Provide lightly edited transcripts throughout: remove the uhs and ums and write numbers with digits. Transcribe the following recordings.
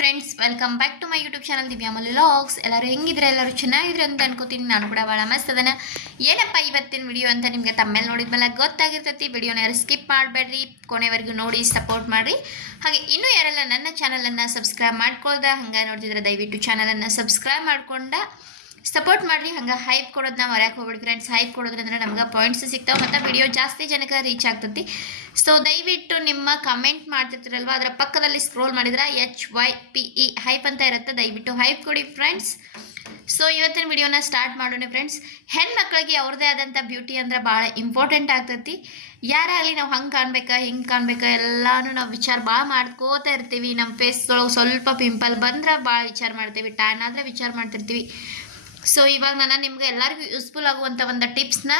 Friends, welcome back to my YouTube channel Divya Mallu vlogs. ಎಲ್ಲರೂ ಹೆಂಗಿದ್ರೆ ಎಲ್ಲರೂ ಚೆನ್ನಾಗಿದ್ರೆ ಅಂತ ಅನ್ಕೋತೀನಿ. ನಾನು ಕೂಡ ಭಾಳ ಮಸ್ತ್ ಅದನ್ನ. ಏನಪ್ಪ ಇವತ್ತಿನ ವಿಡಿಯೋ ಅಂತ ನಿಮಗೆ ತಮ್ಮೇಲೆ ನೋಡಿದ್ಮೇಲೆ ಗೊತ್ತಾಗಿರ್ತೈತಿ. ವಿಡಿಯೋನ ಯಾರು ಸ್ಕಿಪ್ ಮಾಡಬೇಡ್ರಿ, ಕೊನೆವರೆಗೂ ನೋಡಿ ಸಪೋರ್ಟ್ ಮಾಡಿರಿ. ಹಾಗೆ ಇನ್ನೂ ಯಾರೆಲ್ಲ ನನ್ನ ಚಾನಲನ್ನು ಸಬ್ಸ್ಕ್ರೈಬ್ ಮಾಡ್ಕೊಳ್ದ ಹಂಗೆ ನೋಡ್ತಿದ್ರೆ ದಯವಿಟ್ಟು ಚಾನಲನ್ನು ಸಬ್ಸ್ಕ್ರೈಬ್ ಮಾಡ್ಕೊಂಡ ಸಪೋರ್ಟ್ ಮಾಡಿರಿ. ಹಂಗೆ ಹೈಪ್ ಕೊಡೋದನ್ನ ಮರ್ಯಾಕೆ ಹೋಗ್ಬಿಡಿ ಫ್ರೆಂಡ್ಸ್. ಹೈಪ್ ಕೊಡೋದ್ರಿಂದ ನಮ್ಗೆ ಪಾಯಿಂಟ್ಸ್ ಸಿಗ್ತಾವೆ ಮತ್ತು ವಿಡಿಯೋ ಜಾಸ್ತಿ ಜನಕ್ಕೆ ರೀಚ್ ಆಗ್ತೈತಿ. ಸೊ ದಯವಿಟ್ಟು ನಿಮ್ಮ ಕಮೆಂಟ್ ಮಾಡ್ತಿರ್ತೀರಲ್ವ, ಅದರ ಪಕ್ಕದಲ್ಲಿ ಸ್ಕ್ರೋಲ್ ಮಾಡಿದ್ರೆ HYPE ಹೈಪ್ ಅಂತ ಇರುತ್ತೆ. ದಯವಿಟ್ಟು ಹೈಪ್ ಕೊಡಿ ಫ್ರೆಂಡ್ಸ್. ಸೊ ಇವತ್ತಿನ ವಿಡಿಯೋನ ಸ್ಟಾರ್ಟ್ ಮಾಡೋಣ ಫ್ರೆಂಡ್ಸ್. ಹೆಣ್ಮಕ್ಳಿಗೆ ಅವ್ರದ್ದೇ ಆದಂಥ ಬ್ಯೂಟಿ ಅಂದ್ರೆ ಭಾಳ ಇಂಪಾರ್ಟೆಂಟ್ ಆಗ್ತೈತಿ. ಯಾರೇ ಆಗಲಿ ನಾವು ಹಂಗೆ ಕಾಣ್ಬೇಕಾ ಹಿಂಗೆ ಕಾಣ್ಬೇಕಾ ಎಲ್ಲನೂ ನಾವು ವಿಚಾರ ಭಾಳ ಮಾಡ್ಕೋತಾ ಇರ್ತೀವಿ. ನಮ್ಮ ಫೇಸ್ದೊಳಗೆ ಸ್ವಲ್ಪ ಪಿಂಪಲ್ ಬಂದ್ರೆ ಭಾಳ ವಿಚಾರ ಮಾಡ್ತೀವಿ, ಟ್ಯಾನ್ ಆದರೆ ವಿಚಾರ ಮಾಡ್ತಿರ್ತೀವಿ. ಸೊ ಇವಾಗ ನಾನು ನಿಮ್ಗೆ ಎಲ್ಲರಿಗೂ ಯೂಸ್ಫುಲ್ ಆಗುವಂಥ ಒಂದು ಟಿಪ್ಸ್ನ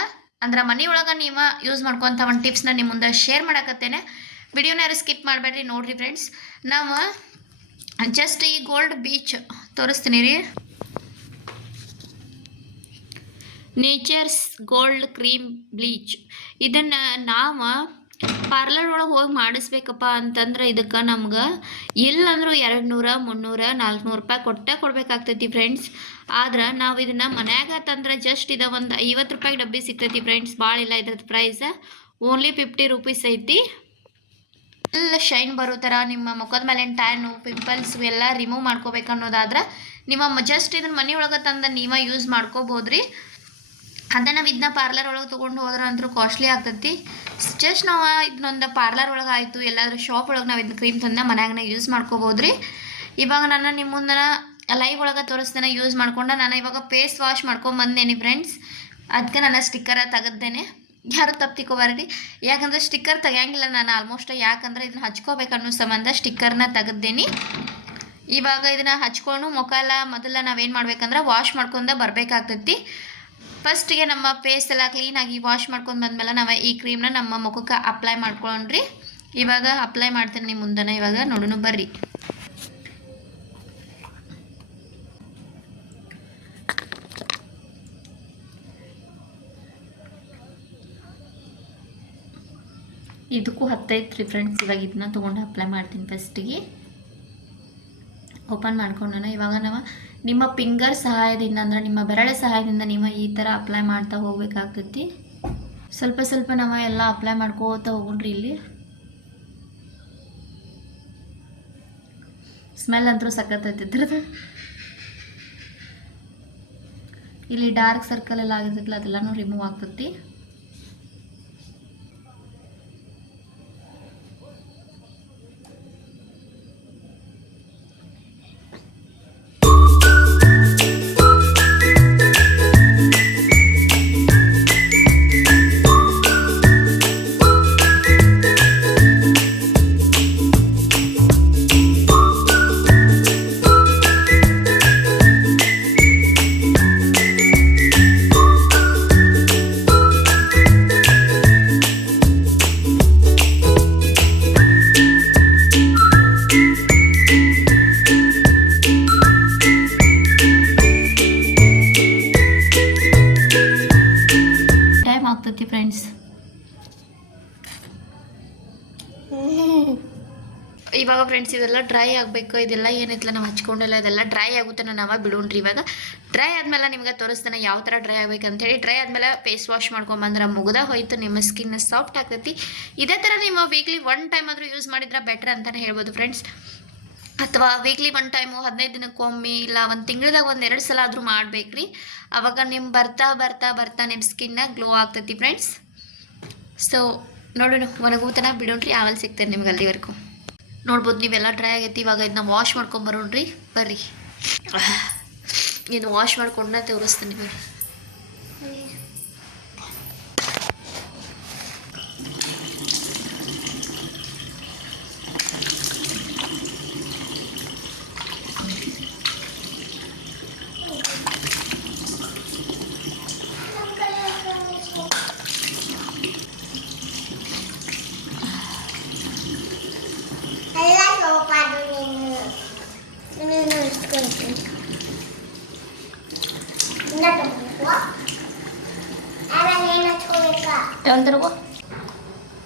ಅಂದ್ರೆ ಮನೆ ಒಳಗೆ ನೀವು ಯೂಸ್ ಮಾಡ್ಕೊತ ಒಂದು ಟಿಪ್ಸ್ನ ನಿಮ್ಮ ಮುಂದೆ ಶೇರ್ ಮಾಡಕತ್ತೇನೆ. ವಿಡಿಯೋನ ಯಾರು ಸ್ಕಿಪ್ ಮಾಡಬೇಡ್ರಿ, ನೋಡಿರಿ ಫ್ರೆಂಡ್ಸ್. ನಾವು ಜಸ್ಟ್ ಈ ಗೋಲ್ಡ್ ಬೀಚ್ ತೋರಿಸ್ತೀನಿ ರೀ. Nature's gold cream bleach. ಇದನ್ನು ನಾವು ಪಾರ್ಲರ್ ಒಳಗೆ ಹೋಗಿ ಮಾಡಿಸ್ಬೇಕಪ್ಪ ಅಂತಂದ್ರೆ ಇದಕ್ಕೆ ನಮ್ಗೆ ಇಲ್ಲಂದ್ರೂ 200, 300, 400 ರೂಪಾಯಿ ಕೊಡಬೇಕಾಗ್ತೈತಿ ಫ್ರೆಂಡ್ಸ್. ಆದ್ರೆ ನಾವು ಇದನ್ನು ಮನ್ಯಾಗ ತಂದ್ರೆ ಜಸ್ಟ್ ಇದು ಒಂದು 50 ರೂಪಾಯಿ ಡಬ್ಬಿ ಸಿಗ್ತೈತಿ ಫ್ರೆಂಡ್ಸ್. ಭಾಳ ಇಲ್ಲ ಇದ್ರದ್ದು ಪ್ರೈಸ್, ಓನ್ಲಿ 50 ರೂಪೀಸ್ ಐತಿ. ಎಲ್ಲ ಶೈನ್ ಬರೋ ಥರ ನಿಮ್ಮ ಮುಖದ ಮೇಲಿನ ಟ್ಯಾನು ಪಿಂಪಲ್ಸ್ ಎಲ್ಲ ರಿಮೂವ್ ಮಾಡ್ಕೋಬೇಕು ಅನ್ನೋದಾದ್ರೆ ನಿಮ್ಮ ಜಸ್ಟ್ ಇದನ್ನ ಮನೆ ಒಳಗೆ ತಂದು ನೀವು ಯೂಸ್ ಮಾಡ್ಕೋಬೋದ್ರಿ. ಅದೇ ನಾವು ಇದನ್ನ ಪಾರ್ಲರ್ ಒಳಗೆ ತೊಗೊಂಡು ಹೋದ್ರೆ ಅಂತೂ ಕಾಸ್ಟ್ಲಿ ಆಗ್ತೈತಿ. ಜಸ್ಟ್ ನಾವು ಇದನ್ನೊಂದು ಪಾರ್ಲರ್ ಒಳಗೆ ಆಯಿತು ಎಲ್ಲಾದ್ರೂ ಶಾಪ್ ಒಳಗೆ ನಾವು ಇದನ್ನ ಕ್ರೀಮ್ ತಂದು ಮನ್ಯಾಗ ಯೂಸ್ ಮಾಡ್ಕೋಬೋದ್ರಿ. ಇವಾಗ ನಾನು ನಿಮ್ಮ ಮುಂದೆ ಲೈವ್ ಒಳಗೆ ತೋರಿಸ್ತೇನೆ ಯೂಸ್ ಮಾಡ್ಕೊಂಡು. ನಾನು ಇವಾಗ ಫೇಸ್ ವಾಶ್ ಮಾಡ್ಕೊಂಬಂದೇನಿ ಫ್ರೆಂಡ್ಸ್. ಅದಕ್ಕೆ ನಾನು ಸ್ಟಿಕ್ಕರ ತೆಗೆದ್ದೇನೆ, ಯಾರು ತಪ್ಪು ತಿಕ್ಕೋಬಾರ್ರಿ. ಯಾಕಂದರೆ ಸ್ಟಿಕ್ಕರ್ ತೆಗಿಯಂಗಿಲ್ಲ ನಾನು ಆಲ್ಮೋಸ್ಟ್, ಯಾಕಂದರೆ ಇದನ್ನ ಹಚ್ಕೋಬೇಕು ಅನ್ನೋ ಸಂಬಂಧ ಸ್ಟಿಕ್ಕರ್ನ ತೆಗೆದ್ದೇನೆ. ಇವಾಗ ಇದನ್ನು ಹಚ್ಕೊಂಡು ಮುಖ ಎಲ್ಲ ಮೊದಲ ನಾವೇನು ಮಾಡ್ಬೇಕಂದ್ರೆ ವಾಶ್ ಮಾಡ್ಕೊಂಡು ಬರಬೇಕಾಗ್ತೈತಿ. ಫಸ್ಟಿಗೆ ನಮ್ಮ ಫೇಸ್ ಎಲ್ಲ ಕ್ಲೀನಾಗಿ ವಾಶ್ ಮಾಡ್ಕೊಂಡು ಬಂದಮೇಲೆ ನಾವು ಈ ಕ್ರೀಮ್ನ ನಮ್ಮ ಮುಖಕ್ಕೆ ಅಪ್ಲೈ ಮಾಡ್ಕೊಂಡ್ರಿ. ಇವಾಗ ಅಪ್ಲೈ ಮಾಡ್ತೀನಿ ನಿಮ್ಮ ಮುಂದೆ. ಇವಾಗ ನೋಡೋಣ ಬರ್ರಿ. ಇದಕ್ಕೂ 10 ಐತ್ರಿ ಫ್ರೆಂಡ್ಸ್. ಇವಾಗ ಇದನ್ನ ತೊಗೊಂಡು ಅಪ್ಲೈ ಮಾಡ್ತೀನಿ. ಫಸ್ಟಿಗೆ ಓಪನ್ ಮಾಡ್ಕೊಂಡು ಇವಾಗ ನಾವು ನಿಮ್ಮ ಫಿಂಗರ್ ಸಹಾಯದಿಂದ ಅಂದ್ರೆ ನಿಮ್ಮ ಬೆರಳ ಸಹಾಯದಿಂದ ನೀವು ಈ ಥರ ಅಪ್ಲೈ ಮಾಡ್ತಾ ಹೋಗ್ಬೇಕಾಗ್ತೈತಿ. ಸ್ವಲ್ಪ ಸ್ವಲ್ಪ ನಾವು ಎಲ್ಲ ಅಪ್ಲೈ ಮಾಡ್ಕೋತಾ ಹೋಗ್ರಿ. ಇಲ್ಲಿ ಸ್ಮೆಲ್ ಅಂತೂ ಸಖತ್ತೈತಿ ಇದ್ರದ್ದು. ಇಲ್ಲಿ ಡಾರ್ಕ್ ಸರ್ಕಲ್ ಎಲ್ಲ ಆಗಿರ್ತೈತಿಲ್ಲ ಅದೆಲ್ಲನೂ ರಿಮೂವ್ ಆಗ್ತೈತಿ. ಫ್ರೆಂಡ್ಸ್ ಇವಾಗ ಫ್ರೆಂಡ್ಸ್ ಇದೆಲ್ಲ ಡ್ರೈ ಆಗಬೇಕು. ಇದೆಲ್ಲ ಏನೈತಲ್ಲ ನಾವು ಹಚ್ಕೊಂಡೆಲ್ಲ ಇದೆಲ್ಲ ಡ್ರೈ ಆಗುತ್ತೆ. ನಾವು ಬಿಡೋಣ್ರಿ. ಇವಾಗ ಡ್ರೈ ಆದಮೇಲೆ ನಿಮ್ಗೆ ತೋರಿಸ್ತಾನೆ ಯಾವ ಥರ ಡ್ರೈ ಆಗ್ಬೇಕಂತೇಳಿ. ಡ್ರೈ ಆದಮೇಲೆ ಫೇಸ್ ವಾಶ್ ಮಾಡ್ಕೊಂಬಂದ್ರೆ ಮುಗ್ದ ಹೋಯ್ತು, ನಿಮ್ಮ ಸ್ಕಿನ್ ಸಾಫ್ಟ್ ಆಗ್ತೈತಿ. ಇದೇ ಥರ ನೀವು ವೀಕ್ಲಿ 1 ಟೈಮ್ ಆದರೂ ಯೂಸ್ ಮಾಡಿದ್ರೆ ಬೆಟ್ರ್ ಅಂತಲೇ ಹೇಳ್ಬೋದು ಫ್ರೆಂಡ್ಸ್. ಅಥವಾ ವೀಕ್ಲಿ 1 ಟೈಮು 15 ದಿನಕ್ಕೊಮ್ಮೆ ಇಲ್ಲ 1 ತಿಂಗಳದಾಗ 1-2 ಸಲ ಆದರೂ ಮಾಡಬೇಕ್ರಿ. ಅವಾಗ ನಿಮ್ಮ ಬರ್ತಾ ಬರ್ತಾ ಬರ್ತಾ ನಿಮ್ಮ ಸ್ಕಿನ್ನ ಗ್ಲೋ ಆಗ್ತೈತಿ ಫ್ರೆಂಡ್ಸ್. ಸೊ ನೋಡೋಣ, ಒಣಗೂತನ ಬಿಡೋಣ್ರಿ. ಆಮೇಲೆ ಸಿಗ್ತೇನೆ ನಿಮ್ಗೆ. ಅಲ್ಲಿವರೆಗೂ ನೋಡ್ಬೋದು ನೀವೆಲ್ಲ ಡ್ರೈ ಆಗೈತಿ. ಇವಾಗ ಇದನ್ನ ವಾಶ್ ಮಾಡ್ಕೊಂಬರೋಣ್ರಿ ಬರ್ರಿ. ಇದು ವಾಶ್ ಮಾಡ್ಕೊಂಡ ತೋರಿಸ್ತೀನಿ ಬರ್ರಿ.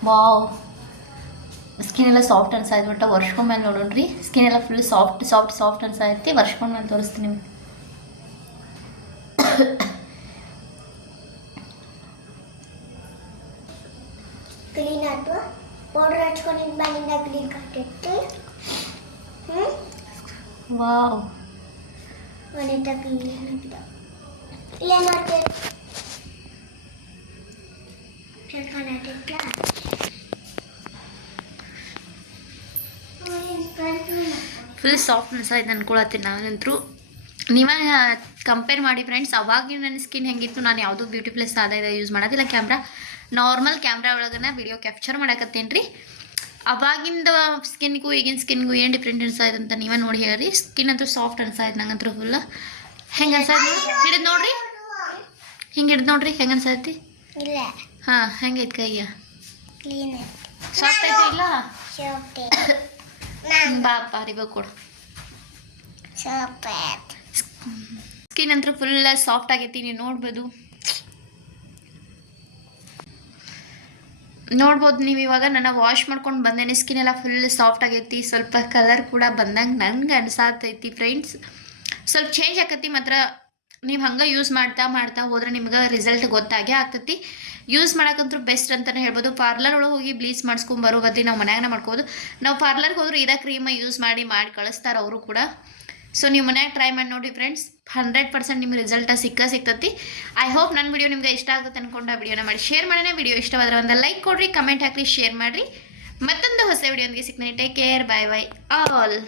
ವಾವ್ ಸ್ಕಿನ್ ಎಲ್ಲ ಸಾಫ್ಟ್ ಅನ್ಸಾಯ್ತು ಒಟ್ಟು ವರ್ಷಕೊಂಡ್ಮೇಲೆ ನೋಡೋಣ್ರಿ ಸ್ಕಿನ್ ಎಲ್ಲ ಫುಲ್ ಸಾಫ್ಟ್ ಅನ್ಸಾಯ್ತಿ ವರ್ಷಕೊಂಡ್ಮೇಲೆ ತೋರಿಸ್ತೀನಿ ನಿಮ್ಗೆ ಕ್ಲೀನ್ ಆಯ್ತು ಪೌಡರ್ ಹಚ್ಕೊಂಡಿದ್ದು ಬಾಲಿಂದ ಕ್ಲೀನ್ ಕಟ್ಟಿಟ್ಟು ವಾವ್ ಒಳ್ಳೆದ ಕ್ಲೀನ್ ಆಗಿದೆ ಇಲ್ಲ ಮತ್ತೆ ಫುಲ್ ಸಾಫ್ಟ್ ಅನ್ಸಾಯ್ತು ಅನ್ಕೊಳತ್ತೀನಿ ನಾನಂತರೂ ನೀವೇ ಕಂಪೇರ್ ಮಾಡಿ ಫ್ರೆಂಡ್ಸ್ ಅವಾಗಿನ ನನ್ನ ಸ್ಕಿನ್ ಹೆಂಗಿತ್ತು ನಾನು ಯಾವುದೂ ಬ್ಯೂಟಿ ಪ್ಲಸ್ ಆದ ಯೂಸ್ ಮಾಡೋದಿಲ್ಲ ಕ್ಯಾಮ್ರಾ ನಾರ್ಮಲ್ ಕ್ಯಾಮ್ರಾ ಒಳಗನ ವಿಡಿಯೋ ಕ್ಯಾಪ್ಚರ್ ಮಾಡಕತ್ತೇನೆ ರೀ ಅವಾಗಿಂದ ಸ್ಕಿನ್ಗೂ ಈಗಿನ ಸ್ಕಿನ್ಗೂ ಏನು ಡಿಫ್ರೆಂಟ್ ಅನ್ಸಾಯ್ತು ಅಂತ ನೀವೇ ನೋಡಿ ಹೇಳ್ರಿ ಸ್ಕಿನ್ ಅಂತೂ ಸಾಫ್ಟ್ ಅನ್ಸಾಯ್ತು ನಂಗಂತೂ ಫುಲ್ ಹೆಂಗೆ ಅನ್ಸಾಯ್ತು ಹಿಡಿದು ನೋಡ್ರಿ ಹಿಂಗೆ ಹಿಡಿದು ನೋಡ್ರಿ ಹೆಂಗೆ ಅನ್ಸಾಯ್ತಿ ಇಲ್ಲ ಹಾಂ ಹೆಂಗೈತೆ ಕೈಯ ಕ್ಲೀನ್ ಸಾಫ್ಟ್ ಐತೆ ಇಲ್ಲ ಸೋಪೆ ಬಾಪ ರಿವ್ಯೂ ಕೊಡು ಸೋಪೆ ಸ್ಕಿನ್ ಅಂತೂ ಫುಲ್ ಸಾಫ್ಟ್ ಆಗೈತಿ ನೀವು ನೋಡ್ಬೋದು ನೀವು ಇವಾಗ ನನ್ನ ವಾಶ್ ಮಾಡ್ಕೊಂಡು ಬಂದೇನೆ ಸ್ಕಿನ್ ಎಲ್ಲ ಫುಲ್ ಸಾಫ್ಟ್ ಆಗೈತಿ ಸ್ವಲ್ಪ ಕಲರ್ ಕೂಡ ಬಂದಂಗೆ ನಂಗೆ ಅನ್ಸಾತೈತಿ ಫ್ರೆಂಡ್ಸ್ ಸ್ವಲ್ಪ ಚೇಂಜ್ ಆಕತಿ ಮಾತ್ರ ನೀವು ಹಂಗೆ ಯೂಸ್ ಮಾಡ್ತಾ ಹೋದ್ರೆ ನಿಮ್ಗೆ ರಿಸಲ್ಟ್ ಗೊತ್ತಾಗೇ ಆಗ್ತೈತಿ ಯೂಸ್ ಮಾಡೋಕ್ಕಂತೂ ಬೆಸ್ಟ್ ಅಂತಲೇ ಹೇಳ್ಬೋದು ಪಾರ್ಲರ್ ಒಳಗೆ ಹೋಗಿ ಬ್ಲೀಚ್ ಮಾಡಿಸ್ಕೊಂಬರೋ ಬದ್ಲಿ ನಾವು ಮನ್ಯಾಗನೇ ಮಾಡ್ಕೋದು ನಾವು ಪಾರ್ಲರ್ಗೆ ಹೋದ್ರೆ ಇದೇ ಕ್ರೀಮ ಯೂಸ್ ಮಾಡಿ ಕಳಿಸ್ತಾರೆ ಅವರು ಕೂಡ ಸೊ ನೀವು ಮನ್ಯಾಗ ಟ್ರೈ ಮಾಡಿ ನೋಡಿ ಫ್ರೆಂಡ್ಸ್ 100% ನಿಮ್ಗೆ ರಿಸಲ್ಟ ಸಿಗ್ತೈತಿ ಐ ಹೋಪ್ ನನ್ನ ವಿಡಿಯೋ ನಿಮ್ಗೆ ಇಷ್ಟ ಆಗುತ್ತೆ ಅಂದ್ಕೊಂಡು ವಿಡಿಯೋನ ಮಾಡಿ ಶೇರ್ ಮಾಡೋಣ ವಿಡಿಯೋ ಇಷ್ಟವಾದ್ರೆ ಒಂದು ಲೈಕ್ ಕೊಡ್ರಿ ಕಮೆಂಟ್ ಹಾಕಿ ಶೇರ್ ಮಾಡಿರಿ ಮತ್ತೊಂದು ಹೊಸ ವಿಡಿಯೋನಿಗೆ ಸಿಗ್ತೀನಿ ಟೇಕ್ ಕೇರ್ ಬೈ ಆಲ್